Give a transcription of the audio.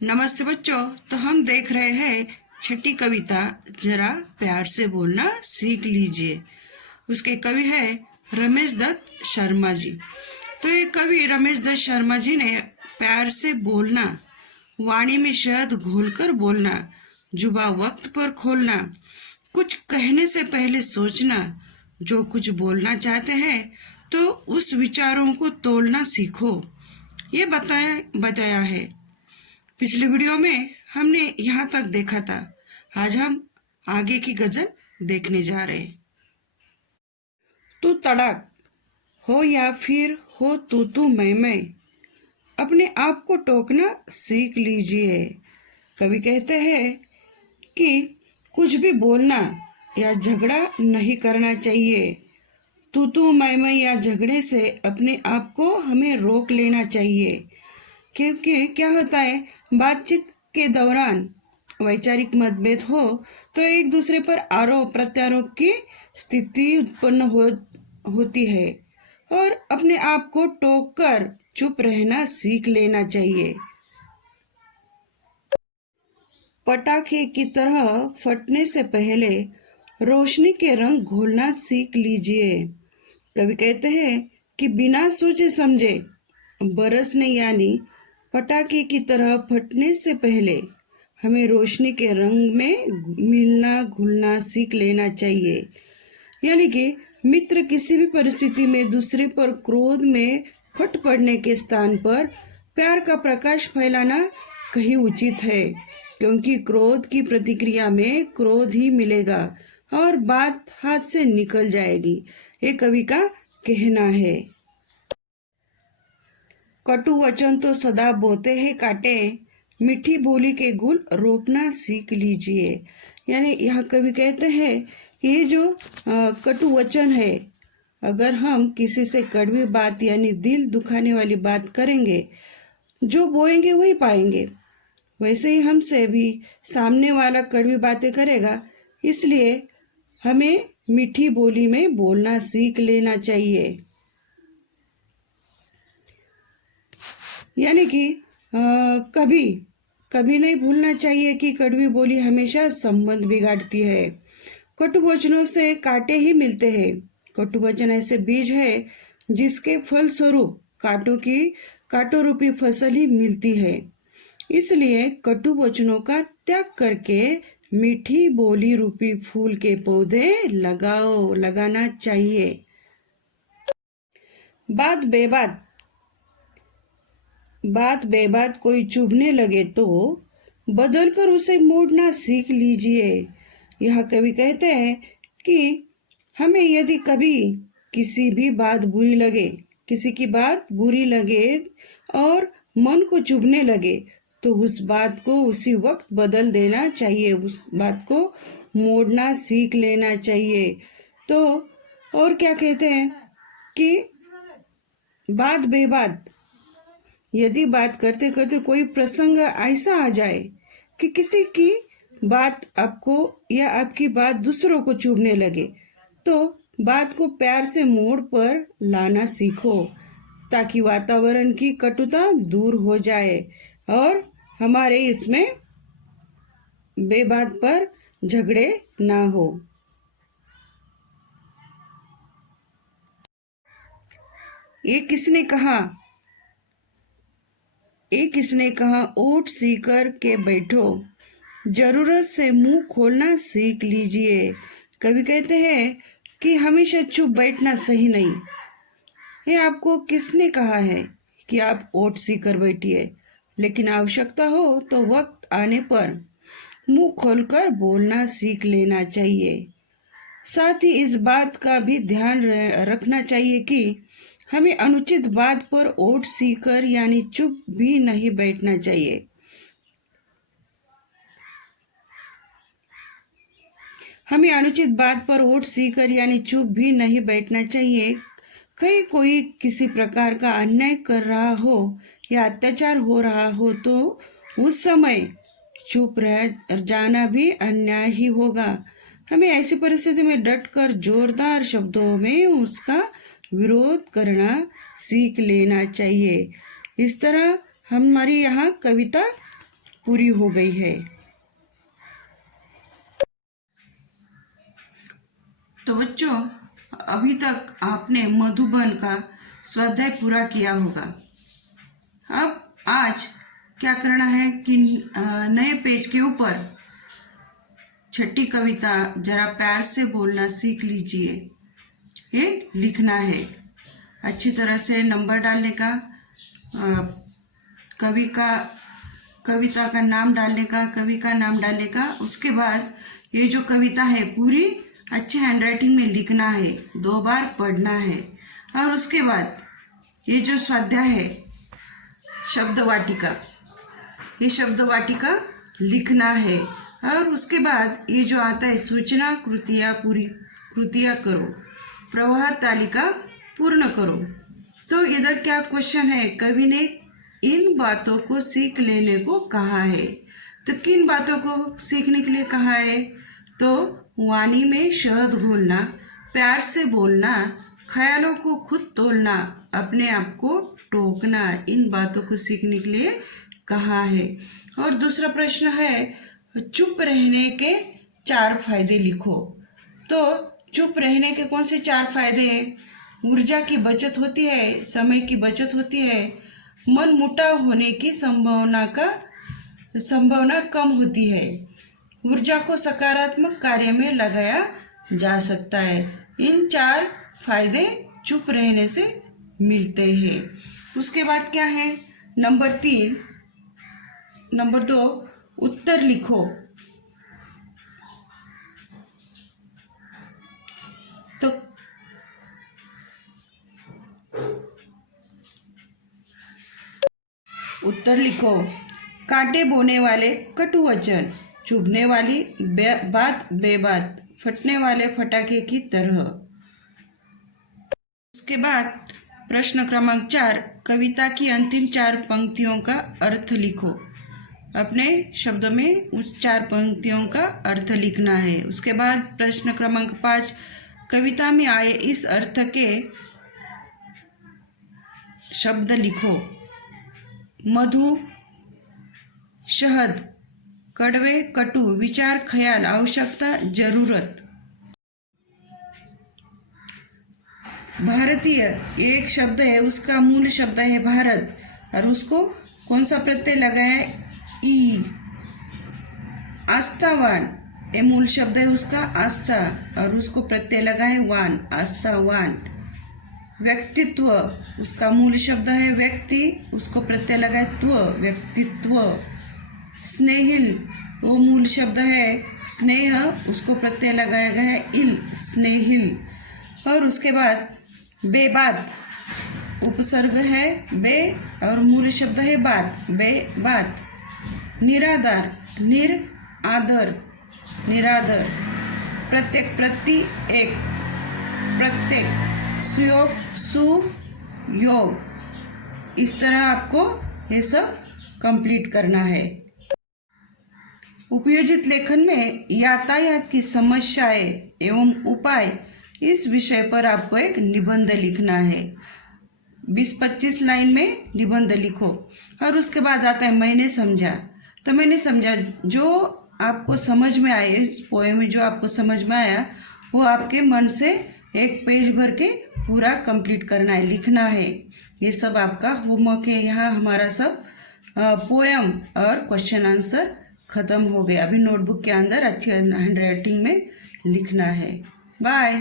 नमस्ते बच्चों। तो हम देख रहे हैं छठी कविता जरा प्यार से बोलना सीख लीजिए। उसके कवि है रमेश दत्त शर्मा जी। तो ये कवि रमेश दत्त शर्मा जी ने प्यार से बोलना, वाणी में शहद घोलकर बोलना, जुबा वक्त पर खोलना, कुछ कहने से पहले सोचना, जो कुछ बोलना चाहते हैं तो उस विचारों को तोलना सीखो, ये बताया है। पिछले वीडियो में हमने यहाँ तक देखा था। आज हम आगे की गजल देखने जा रहे हैं। तू तड़क हो या फिर हो तू मैं, अपने आप को टोकना सीख लीजिए। कवि कहते हैं कि कुछ भी बोलना या झगड़ा नहीं करना चाहिए। तू मैं या झगड़े से अपने आप को हमें रोक लेना चाहिए, क्योंकि क्या होता है, बातचीत के दौरान वैचारिक मतभेद हो तो एक दूसरे पर आरोप प्रत्यारोप की स्थिति उत्पन्न होती है और अपने आप को टोक कर चुप रहना सीख लेना चाहिए। पटाखे की तरह फटने से पहले रोशनी के रंग घोलना सीख लीजिए। कवि कहते हैं कि बिना सोचे समझे बरसने यानी पटाखे की तरह फटने से पहले हमें रोशनी के रंग में मिलना घुलना सीख लेना चाहिए। यानी कि मित्र किसी भी परिस्थिति में दूसरे पर क्रोध में फट पड़ने के स्थान पर प्यार का प्रकाश फैलाना कहीं उचित है, क्योंकि क्रोध की प्रतिक्रिया में क्रोध ही मिलेगा और बात हाथ से निकल जाएगी। ये कवि का कहना है। कटु वचन तो सदा बोते हैं काटे, मीठी बोली के गुल रोपना सीख लीजिए। यानी यहाँ कवि कहते हैं कि ये जो कटु वचन है, अगर हम किसी से कड़वी बात यानी दिल दुखाने वाली बात करेंगे, जो बोएंगे वही पाएंगे। वैसे ही हमसे भी सामने वाला कड़वी बातें करेगा, इसलिए हमें मीठी बोली में बोलना सीख लेना चाहिए। यानी कि कभी नहीं भूलना चाहिए कि कड़वी बोली हमेशा संबंध बिगाड़ती है। कटु वचनों से कांटे ही मिलते हैं। कटु वचन ऐसे बीज है जिसके फल स्वरूप कांटों रूपी फसल ही मिलती है। इसलिए कटु वचनों का त्याग करके मीठी बोली रूपी फूल के पौधे लगाना चाहिए। बात बेबात कोई चुभने लगे तो बदलकर उसे मोड़ना सीख लीजिए। यह कवि कहते हैं कि हमें यदि कभी किसी की बात बुरी लगे और मन को चुभने लगे तो उस बात को उसी वक्त बदल देना चाहिए, उस बात को मोड़ना सीख लेना चाहिए। तो और क्या कहते हैं कि बात बेबात, यदि बात करते करते कोई प्रसंग ऐसा आ जाए कि किसी की बात आपको या आपकी बात दूसरों को चुभने लगे, तो बात को प्यार से मोड़ पर लाना सीखो, ताकि वातावरण की कटुता दूर हो जाए और हमारे इसमें बेबात पर झगड़े ना हो। ये किसने कहा ओट सीकर के बैठो, जरूरत से मुंह खोलना सीख लीजिए। कवि कहते हैं कि हमेशा चुप बैठना सही नहीं। ये आपको किसने कहा है कि आप ओट सीकर बैठिए, लेकिन आवश्यकता हो तो वक्त आने पर मुंह खोलकर बोलना सीख लेना चाहिए। साथ ही इस बात का भी ध्यान रखना चाहिए कि हमें अनुचित बात पर ओट सीकर यानी चुप भी नहीं बैठना चाहिए। हमें अनुचित बात पर ओट सीकर यानी चुप भी नहीं बैठना चाहिए। कहीं कोई किसी प्रकार का अन्याय कर रहा हो या अत्याचार हो रहा हो तो उस समय चुप रह जाना भी अन्याय ही होगा। हमें ऐसी परिस्थिति में डटकर जोरदार शब्दों में उसका विरोध करना सीख लेना चाहिए। इस तरह हमारी यहाँ कविता पूरी हो गई है। तो बच्चों, अभी तक आपने मधुबन का स्वाध्याय पूरा किया होगा। अब आज क्या करना है कि नए पेज के ऊपर छठी कविता जरा प्यार से बोलना सीख लीजिए, ये लिखना है। अच्छी तरह से नंबर डालने का, कविता का नाम डालने का, कवि का नाम डालने का। उसके बाद ये जो कविता है पूरी अच्छे हैंडराइटिंग में लिखना है, 2 बार पढ़ना है। और उसके बाद ये जो स्वाध्याय है शब्द वाटिका, ये शब्द वाटिका लिखना है। और उसके बाद ये जो आता है सूचना कृतियाँ करो, प्रवाह तालिका पूर्ण करो। तो इधर क्या क्वेश्चन है, कवि ने इन बातों को सीख लेने को कहा है। तो किन बातों को सीखने के लिए कहा है? तो वाणी में शहद घोलना, प्यार से बोलना, ख्यालों को खुद तोलना, अपने आप को टोकना, इन बातों को सीखने के लिए कहा है। और दूसरा प्रश्न है, चुप रहने के 4 फायदे लिखो। तो चुप रहने के कौन से 4 फायदे हैं? ऊर्जा की बचत होती है, समय की बचत होती है, मन मुटाव होने की संभावना कम होती है, ऊर्जा को सकारात्मक कार्य में लगाया जा सकता है। इन 4 फायदे चुप रहने से मिलते हैं। उसके बाद क्या है? नंबर 2 उत्तर लिखो। तो उत्तर लिखो। कांटे बोने वाले कटु वचन, चुभने वाली बात बेबात, फटने वाले फटाके की तरह। उसके बाद प्रश्न क्रमांक 4, कविता की अंतिम 4 पंक्तियों का अर्थ लिखो। अपने शब्दों में उस 4 पंक्तियों का अर्थ लिखना है। उसके बाद प्रश्न क्रमांक 5, कविता में आए इस अर्थ के शब्द लिखो। मधु, शहद, कड़वे, कटु, विचार, ख्याल, आवश्यकता, जरूरत। भारतीय एक शब्द है, उसका मूल शब्द है भारत, और उसको कौन सा प्रत्यय लगाया? ई। आस्थावान, ये मूल शब्द है उसका आस्था, और उसको प्रत्यय लगा है वान, आस्थावान। व्यक्तित्व, उसका मूल शब्द है व्यक्ति, उसको प्रत्यय लगा है त्व, व्यक्तित्व। स्नेहिल, वो मूल शब्द है स्नेह, उसको प्रत्यय लगाया गया है इल, स्नेहिल। और उसके बाद बेबात, उपसर्ग है बे और मूल शब्द है बात, बे बात। निराधार, निर आदर, निरादर। प्रत्येक, प्रति एक, प्रत्येक। सुयोग, सुयोग। इस तरह आपको ये सब कंप्लीट करना है। उपयोजित लेखन में यातायात की समस्याएं एवं उपाय, इस विषय पर आपको एक निबंध लिखना है। 20-25 लाइन में निबंध लिखो। और उसके बाद आता है मैंने समझा। तो मैंने समझा, जो आपको समझ में आए, इस पोएम में जो आपको समझ में आया, वो आपके मन से एक पेज भर के पूरा कंप्लीट करना है, लिखना है। ये सब आपका होमवर्क है। यहाँ हमारा सब पोएम और क्वेश्चन आंसर ख़त्म हो गया। अभी नोटबुक के अंदर अच्छी हैंडराइटिंग में लिखना है। बाय।